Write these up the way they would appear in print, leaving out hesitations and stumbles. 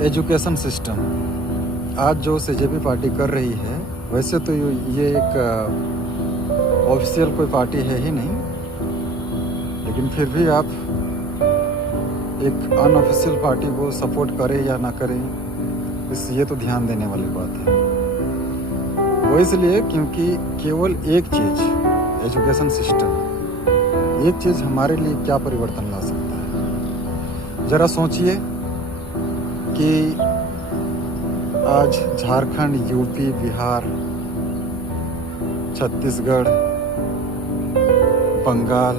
Education system आज जो CJP party कर रही है, वैसे तो ये एक ऑफिशियल कोई पार्टी है ही नहीं, लेकिन फिर भी आप एक अनऑफिशियल पार्टी को सपोर्ट करें या ना करें, ये तो ध्यान देने वाली बात है। वो इसलिए क्योंकि केवल एक चीज़, एजुकेशन सिस्टम, एक चीज़ हमारे लिए क्या परिवर्तन ला सकता है। ज़रा सोचिए कि आज झारखंड, यूपी, बिहार, छत्तीसगढ़, बंगाल,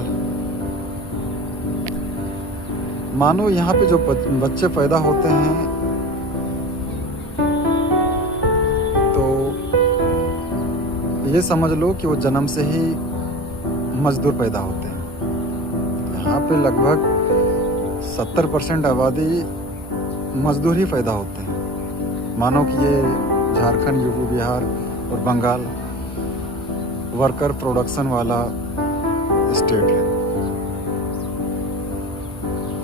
मानो यहाँ पे जो बच्चे पैदा होते हैं तो ये समझ लो कि वो जन्म से ही मजदूर पैदा होते हैं। यहाँ पे लगभग 70% आबादी मजदूर ही पैदा होते हैं। मानो कि ये झारखंड, यूपी, बिहार और बंगाल वर्कर प्रोडक्शन वाला स्टेट है।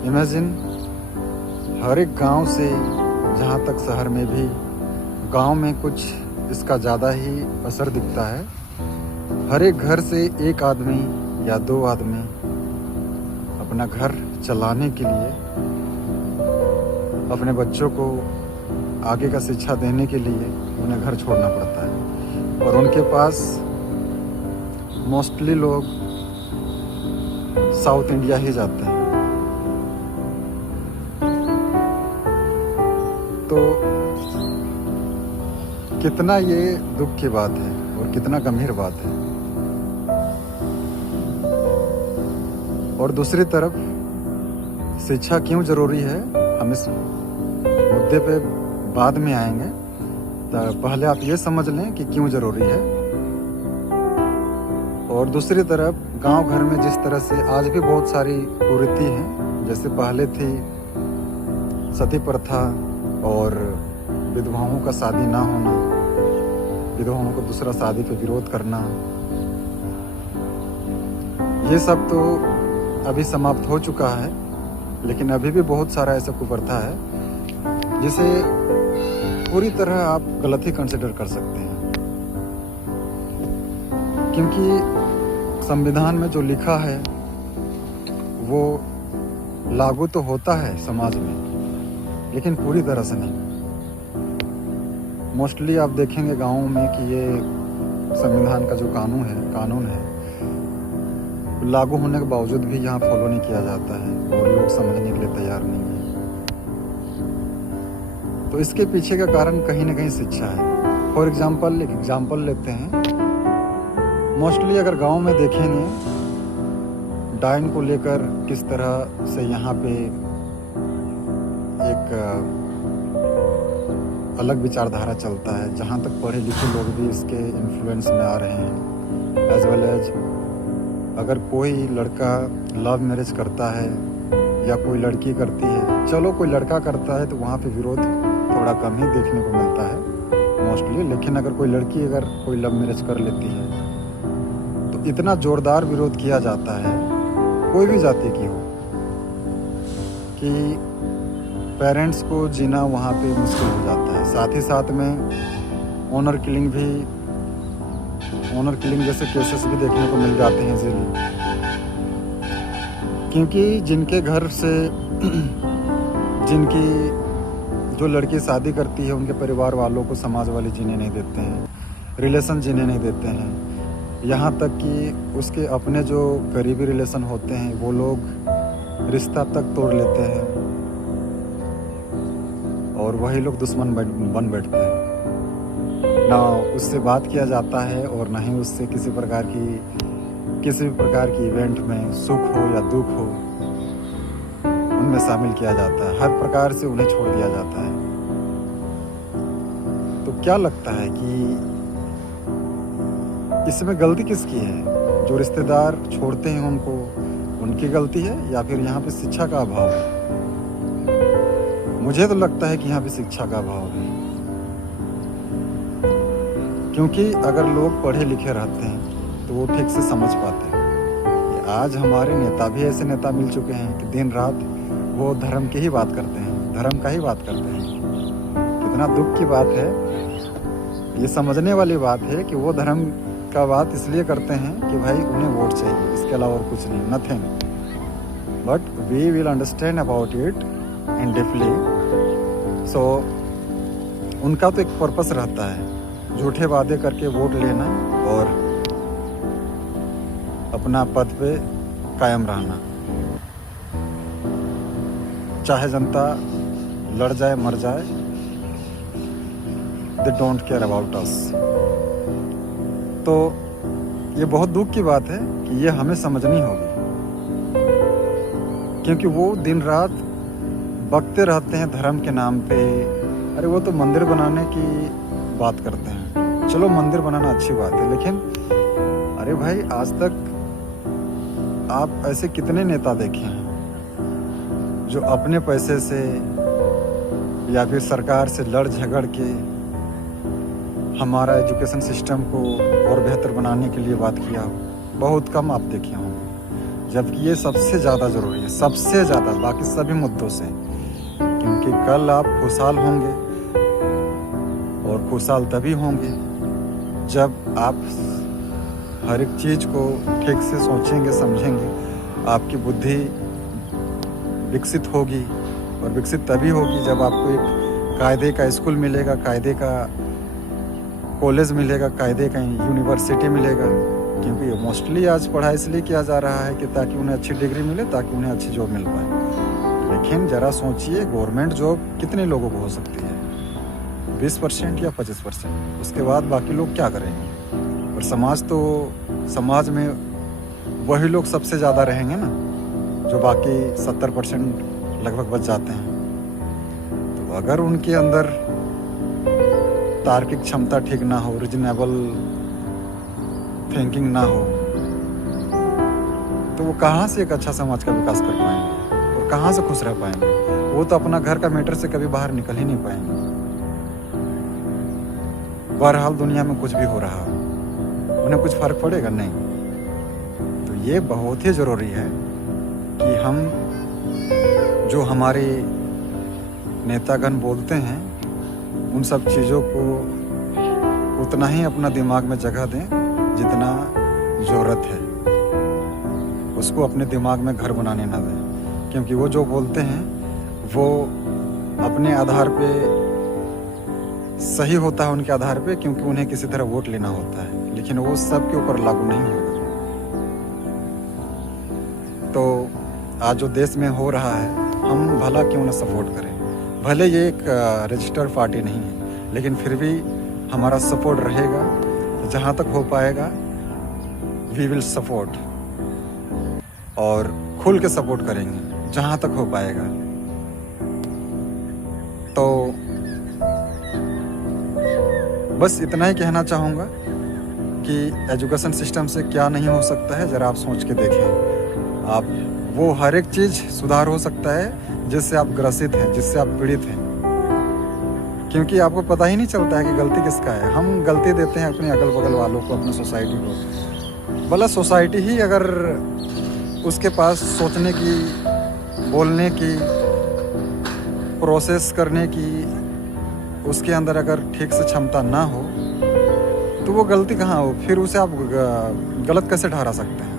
इमेजिन, हर एक गांव से जहाँ तक शहर में भी, गांव में कुछ इसका ज़्यादा ही असर दिखता है। हर एक घर से एक आदमी या दो आदमी अपना घर चलाने के लिए, अपने बच्चों को आगे का शिक्षा देने के लिए उन्हें घर छोड़ना पड़ता है, और उनके पास मोस्टली लोग साउथ इंडिया ही जाते हैं। तो कितना ये दुख की बात है और कितना गंभीर बात है। और दूसरी तरफ शिक्षा क्यों ज़रूरी है, हम इस मुद्दे पे बाद में आएंगे। तो पहले आप ये समझ लें कि क्यों ज़रूरी है। और दूसरी तरफ गांव घर में जिस तरह से आज भी बहुत सारी कुरीति हैं, जैसे पहले थी सती प्रथा और विधवाओं का शादी ना होना, विधवाओं को दूसरा शादी पे विरोध करना, ये सब तो अभी समाप्त हो चुका है। लेकिन अभी भी बहुत सारा ऐसा कुप्रथा है जिसे पूरी तरह आप गलत ही कंसिडर कर सकते हैं, क्योंकि संविधान में जो लिखा है वो लागू तो होता है समाज में, लेकिन पूरी तरह से नहीं। मोस्टली आप देखेंगे गाँवों में कि ये संविधान का जो कानून है लागू होने के बावजूद भी यहाँ फॉलो नहीं किया जाता है, और लोग समझने के लिए तैयार नहीं है। तो इसके पीछे का कारण कहीं ना कहीं शिक्षा है। फॉर एग्जाम्पल, एक एग्जाम्पल लेते हैं। मोस्टली अगर गांव में देखेंगे, डाइन को लेकर किस तरह से यहाँ पे एक अलग विचारधारा चलता है, जहाँ तक पढ़े लिखे लोग भी इसके इन्फ्लुएंस में आ रहे हैं। एज वेल एज अगर कोई लड़का लव मैरिज करता है या कोई लड़की करती है, चलो कोई लड़का करता है तो वहाँ पे विरोध थोड़ा कम ही देखने को मिलता है मोस्टली। लेकिन अगर कोई लड़की कोई लव मैरिज कर लेती है तो इतना जोरदार विरोध किया जाता है, कोई भी जाति की हो, कि पेरेंट्स को जीना वहाँ पे मुश्किल हो जाता है। साथ ही साथ में ऑनर किलिंग जैसे केसेस भी देखने को मिल जाते हैं इजीली, क्योंकि जिनके घर से जिनकी जो लड़की शादी करती है, उनके परिवार वालों को समाज वाले जीने नहीं देते हैं, रिलेशन जीने नहीं देते हैं। यहाँ तक कि उसके अपने जो करीबी रिलेशन होते हैं वो लोग रिश्ता तक तोड़ लेते हैं, और वही लोग दुश्मन बन बैठते हैं। ना उससे बात किया जाता है और ना ही उससे किसी भी प्रकार की इवेंट में, सुख हो या दुख हो, उनमें शामिल किया जाता है। हर प्रकार से उन्हें छोड़ दिया जाता है। तो क्या लगता है कि इसमें गलती किसकी है? जो रिश्तेदार छोड़ते हैं उनको, उनकी गलती है, या फिर यहाँ पे शिक्षा का अभाव है? मुझे तो लगता है कि यहाँ पे शिक्षा का अभाव है, क्योंकि अगर लोग पढ़े लिखे रहते हैं तो वो ठीक से समझ पाते हैं। आज हमारे नेता भी ऐसे नेता मिल चुके हैं कि दिन रात वो धर्म की ही बात करते हैं, धर्म का ही बात करते हैं। इतना दुख की बात है। ये समझने वाली बात है कि वो धर्म का बात इसलिए करते हैं कि भाई उन्हें वोट चाहिए, इसके अलावा और कुछ नहीं, nothing. But we will understand about it in deeply. So उनका तो एक पर्पस रहता है, झूठे वादे करके वोट लेना और अपना पद पे कायम रहना, चाहे जनता लड़ जाए मर जाए, they don't care about us. तो ये बहुत दुख की बात है कि ये हमें समझनी होगी, क्योंकि वो दिन रात बकते रहते हैं धर्म के नाम पे। अरे वो तो मंदिर बनाने की बात करते हैं, चलो मंदिर बनाना अच्छी बात है, लेकिन अरे भाई आज तक आप ऐसे कितने नेता देखे हैं जो अपने पैसे से या फिर सरकार से लड़ झगड़ के हमारा एजुकेशन सिस्टम को और बेहतर बनाने के लिए बात किया हो? बहुत कम आप देखे होंगे, जबकि ये सबसे ज़्यादा ज़रूरी है, सबसे ज़्यादा बाकी सभी मुद्दों से। क्योंकि कल आप खुशहाल होंगे और खुशहाल तभी होंगे जब आप हर एक चीज़ को ठीक से सोचेंगे, समझेंगे, आपकी बुद्धि विकसित होगी। और विकसित तभी होगी जब आपको एक कायदे का स्कूल मिलेगा, कायदे का कॉलेज मिलेगा, कायदे का यूनिवर्सिटी मिलेगा। क्योंकि मोस्टली आज पढ़ाई इसलिए किया जा रहा है कि ताकि उन्हें अच्छी डिग्री मिले, ताकि उन्हें अच्छी जॉब मिल पाए। लेकिन ज़रा सोचिए, गवर्नमेंट जॉब कितने लोगों को हो सकती है? 20% या 25%। उसके बाद बाकी लोग क्या करेंगे? और समाज में वही लोग सबसे ज़्यादा रहेंगे ना, जो बाकी 70% लगभग बच जाते हैं। तो अगर उनके अंदर तार्किक क्षमता ठीक ना हो, रीजनेबल थिंकिंग ना हो, तो वो कहाँ से एक अच्छा समाज का विकास कर पाएंगे और कहाँ से खुश रह पाएंगे? वो तो अपना घर का मैटर से कभी बाहर निकल ही नहीं पाएंगे। बहरहाल दुनिया में कुछ भी हो रहा हो, उन्हें कुछ फर्क पड़ेगा नहीं। तो ये बहुत ही ज़रूरी है कि हम जो हमारे नेतागण बोलते हैं उन सब चीज़ों को उतना ही अपना दिमाग में जगह दें जितना ज़रूरत है, उसको अपने दिमाग में घर बनाने ना दें। क्योंकि वो जो बोलते हैं वो अपने आधार पे सही होता है, उनके आधार पे, क्योंकि उन्हें किसी तरह वोट लेना होता है, लेकिन वो सब के ऊपर लागू नहीं होगा। तो आज जो देश में हो रहा है, हम भला क्यों ना सपोर्ट करें। भले ये एक रजिस्टर्ड पार्टी नहीं है, लेकिन फिर भी हमारा सपोर्ट रहेगा। जहाँ तक हो पाएगा वी विल सपोर्ट, और खुल के सपोर्ट करेंगे जहाँ तक हो पाएगा। तो बस इतना ही कहना चाहूँगा कि एजुकेशन सिस्टम से क्या नहीं हो सकता है, ज़रा आप सोच के देखें। आप वो हर एक चीज़ सुधार हो सकता है जिससे आप ग्रसित हैं, जिससे आप पीड़ित हैं, क्योंकि आपको पता ही नहीं चलता है कि गलती किसका है। हम गलती देते हैं अपने अगल बगल वालों को, अपने सोसाइटी को। भला सोसाइटी ही अगर उसके पास सोचने की, बोलने की, प्रोसेस करने की, उसके अंदर अगर ठीक से क्षमता ना हो, तो वो गलती कहाँ हो? फिर उसे आप गलत कैसे ठहरा सकते हैं?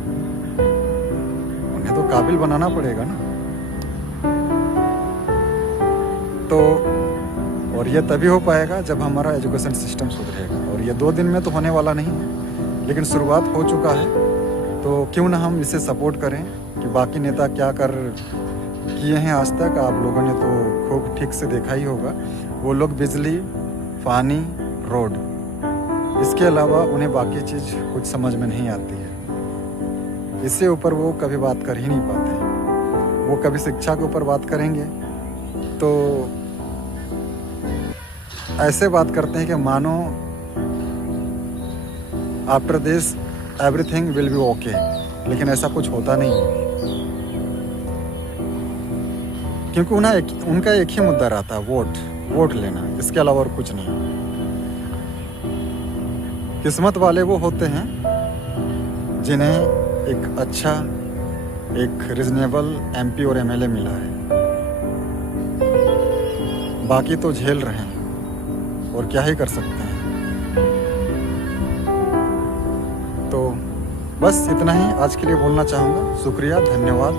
उन्हें तो काबिल बनाना पड़ेगा ना। तो और ये तभी हो पाएगा जब हमारा एजुकेशन सिस्टम सुधरेगा। और ये 2 दिन में तो होने वाला नहीं है, लेकिन शुरुआत हो चुका है। तो क्यों ना हम इसे सपोर्ट करें कि बाकी नेता क्या कर किए हैं आज तक, आप लोगों ने तो खूब ठीक से देखा ही होगा। वो लोग बिजली, पानी, रोड, इसके अलावा उन्हें बाकी चीज़ कुछ समझ में नहीं आती है। इससे ऊपर वो कभी बात कर ही नहीं पाते। वो कभी शिक्षा के ऊपर बात करेंगे तो ऐसे बात करते हैं कि मानो after this everything will be okay, लेकिन ऐसा कुछ होता नहीं है। क्योंकि उनका एक ही मुद्दा रहता है, वोट लेना, इसके अलावा और कुछ नहीं। किस्मत वाले वो होते हैं जिन्हें एक अच्छा, एक रीजनेबल MP और MLA मिला है। बाकी तो झेल रहे हैं। और क्या ही कर सकते हैं। तो बस इतना ही आज के लिए बोलना चाहूँगा। शुक्रिया, धन्यवाद।